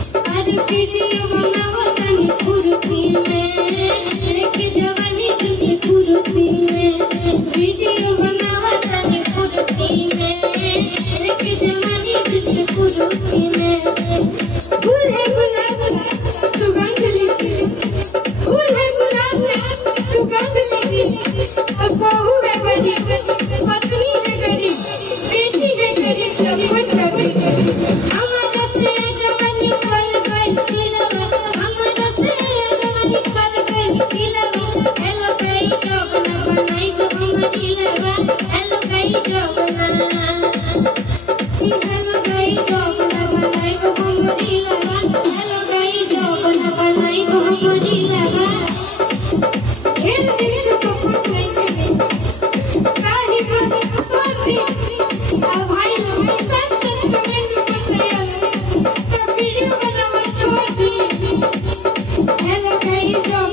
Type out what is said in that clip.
आज वीडियो बनाओ तनी फुर्ती में लेके जवानी तुझे फुर्ती में वीडियो बनाओ तनी फुर्ती में लेके जवानी तुझे फुर्ती में फूल है गुलाब सुगंध लेके फूल है गुलाब सुगंध लेके अब बहू है बड़ी पत्नी है गरीब बेटी है गरीब सब कुछ कभी हमारा से जवानी कर गई सिलवा हमारा से जवानी कर गई सिलवा हेलो गई जब ना बनाई तो हमारी लगा हेलो गई जब ना हेलो गई जब ना बनाई तो हमारी लगा हेलो गई जब ना बनाई तो हमारी लगा खेल दिल को कुछ नहीं काहे को सोती अब भाई लोग सब कमेंट में बताया तो वीडियो बनावा छोड़ दी हेलो गई जब